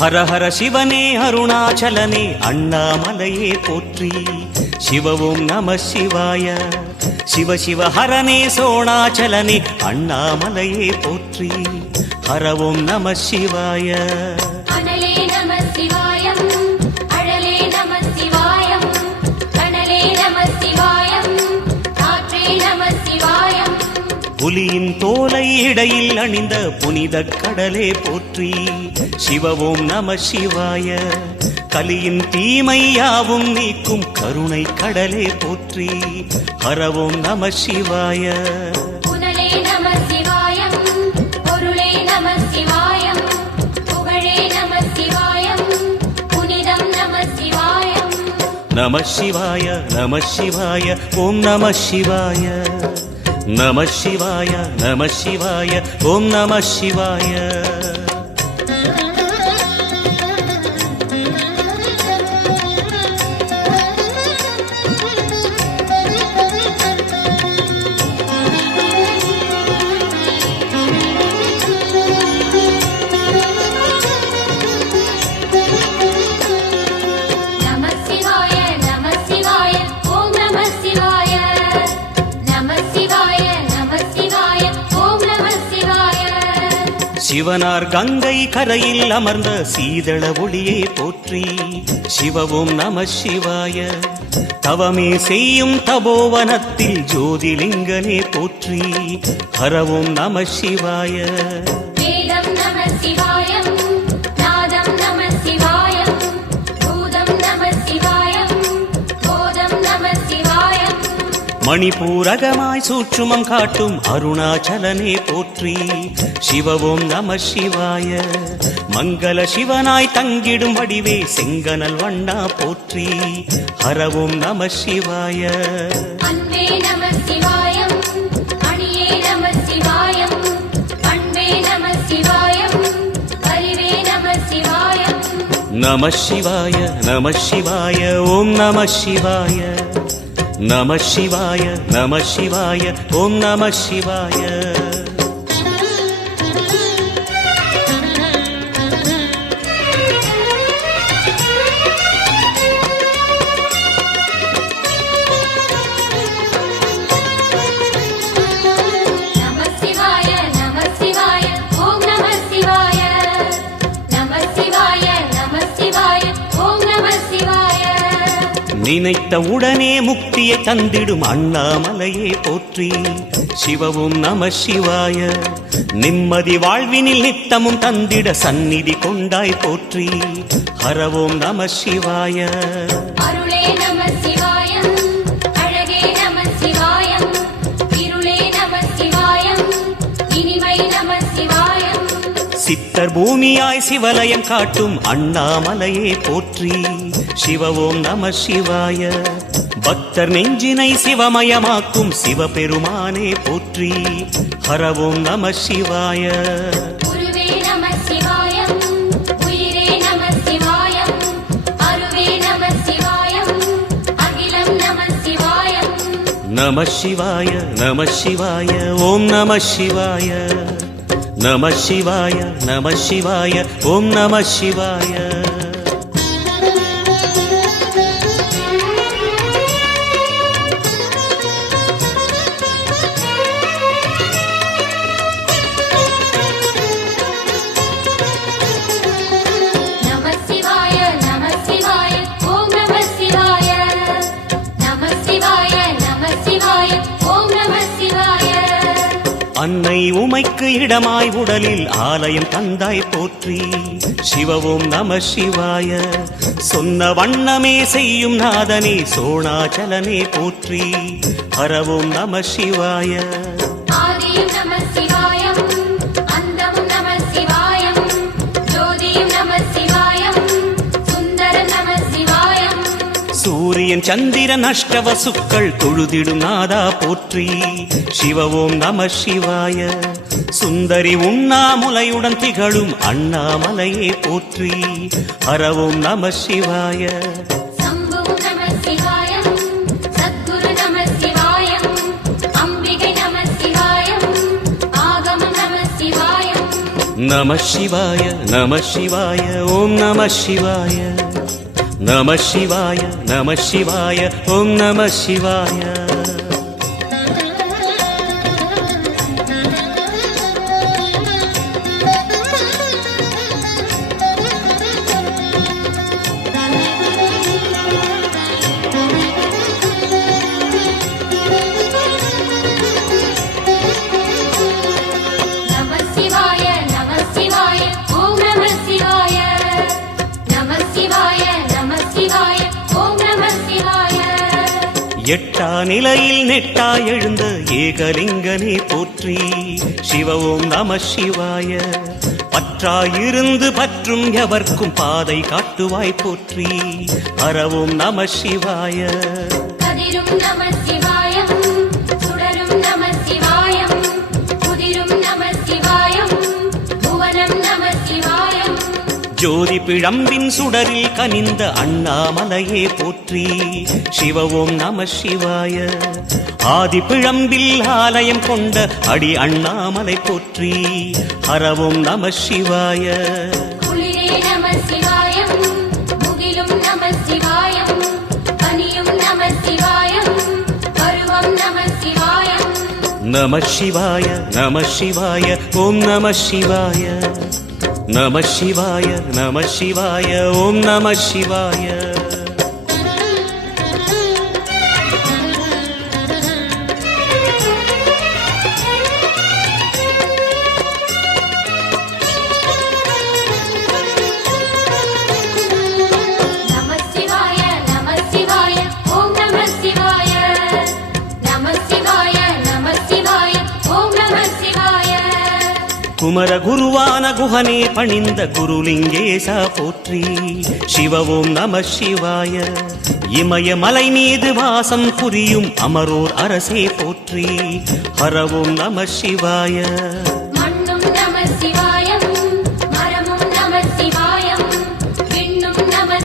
ஹர ஹர சிவனே அருணாச்சலனே அண்ணாமலையே போற்றி. சிவ ஓம் நம சிவாய. சிவ சிவ ஹரனே சோணாச்சலனே அண்ணாமலையே போற்றி. ஹர ஓம் நம சிவாய. அனலே நம சிவாயம், அழலே நம சிவாயம், கனலே நம சிவாயம், காற்றே நம சிவாயம். புலியின் தோலை இடையில் அணிந்த புனித கடலே போற்றி. சிவ ஓம் நம சிவாய. கலியின் தீமையாவும் நீக்கும் கருணை கடலே போற்றி. ஹர ஓம் நம சிவாய. புனலே நம சிவாயம், பொருளே நம சிவாயம், புகழே நம சிவாயம், புனிதம் நம சிவாயம். நம சிவாய நம சிவாய ஓம் நம சிவாய. நம சிவாய நம சிவாய ஓம் நம சிவாய. சிவனார் கங்கை கரையில் அமர்ந்த சீதள ஒளியே போற்றி. சிவ ஓம் நம சிவாய. தவமே செய்யும் தபோவனத்தில் ஜோதிலிங்கனே போற்றி. ஹர ஓம் நம சிவாய. வேதம் நம சிவாயம், நாதம் நம சிவாயம், பூதம் நம சிவாயம், போதம் நம சிவாயம். மணிபூரகமாய் சூட்சுமம் காட்டும் அருணாச்சலனே போற்றி. சிவ ஓம் நம சிவாய. மங்கள சிவனாய் தங்கிடும் வடிவே செங்கனல் வண்ணா போற்றி. ஹர ஓம் நம சிவாய. அன்பே நம சிவாயம், அணியே நம சிவாயம், பண்பே நம சிவாயம், அறிவே நம சிவாயம். நம சிவாய நம சிவாய ஓம் நம சிவாய. நம சிவாய நம சிவாய ஓம் நம சிவாய. நினைத்த உடனே முக்தியை தந்திடும் அண்ணாமலையே போற்றி. சிவ ஓம் நம சிவாய. நிம்மதி வாழ்வினில் நித்தமும் தந்திட சந்நிதி கொண்டாய் போற்றி. ஹர ஓம் நம சிவாய. அருளே நம சிவாயம், அழகே நம சிவாயம், இருளே நம சிவாயம், இனிமை நம சிவாயம். சித்தர் பூமியாய் சிவலயம் காட்டும் அண்ணாமலையே போற்றி. சிவ ஓம் நம சிவாய. பக்தர் நெஞ்சினை சிவமயமாக்கும் சிவபெருமானே போற்றி. ஹர ஓம் நம சிவாய. குருவே நம சிவாயம், உயிரே நம சிவாயம், அருவே நம சிவாயம், அகிலம் நம சிவாயம். நம சிவாய நம சிவாய ஓம் நம சிவாய. நம சிவாய நம சிவாய ஓம் நம சிவாய. அன்னை உமைக்கு இடமாய் உடலில் ஆலயம் தந்தாய் போற்றி. சிவ ஓம் நம சிவாய. சொன்ன வண்ணமே செய்யும் நாதனே சோணாச்சலனே போற்றி. ஹர ஓம் நம சிவாய. ஆதியும் நம சிவாயம், அந்தமும் நம சிவாயம், ஜோதியும் நம சிவாயம், சுந்தரம் நம சிவாயம். சூரியன் சந்திரன் அஷ்டவசுக்கள் தொழுதிடும் நாதா போற்றி. சிவ ஓம் நம சிவாய. சுந்தரி உண்ணாமுலையுடன் திகழும் அண்ணாமலையே போற்றி. ஹர ஓம் நம சிவாய. சம்பு நம சிவாயம், சத்குரு நம சிவாயம், அம்பிகை நம சிவாயம், ஆகமம் நம சிவாயம். நம சிவாய நம சிவாய ஓம் நம சிவாய நம சிவாய நம சிவாய ஓம் நம சிவாய நம சிவாய நம சிவாய ஓம் நம சிவாய நம சிவாய நம சிவாய ஓம் நம சிவாய எட்டா நிலையில் நெட்டா எழுந்த ஏகலிங்கனே போற்றி சிவ ஓம் நம சிவாய பற்றாயிருந்து பற்றும் எவர்க்கும் பாதை காட்டுவாய் போற்றி ஹர ஓம் நம சிவாய கதிரும் நம சிவாயம் சுடரும் நம சிவாயம் குதிரும் நம சிவாயம் புவனம் நம சிவாயம் ஜோதி பிழம்பின் சுடரில் கனிந்த அண்ணாமலையே போற்றி சிவ ஓம் நம சிவாய ஆதி பிழம்பில் ஆலயம் கொண்ட அடி அண்ணாமலை போற்றி ஹர ஓம் நம சிவாய குளிரே நம சிவாயம் முகிலும் நம சிவாயம் பனியும் நம சிவாயம் பருவம் நம சிவாயம் நம சிவாய நம சிவாய ஓம் நம சிவாய நம சிவாய நம சிவாய ஓம் நம சிவாய நம சிவாய நம சிவாய ஓம் நம சிவாய நம சிவாய நம சிவாய ஓம் நம சிவாய குமர குருவான குஹனே பணிந்த குருலிங்கேசா போற்றி சிவ ஓம் நம சிவாய இமயமலை மீது வாசம் புரியும் அமரோர் அரசே போற்றி ஹர ஓம் நம சிவாய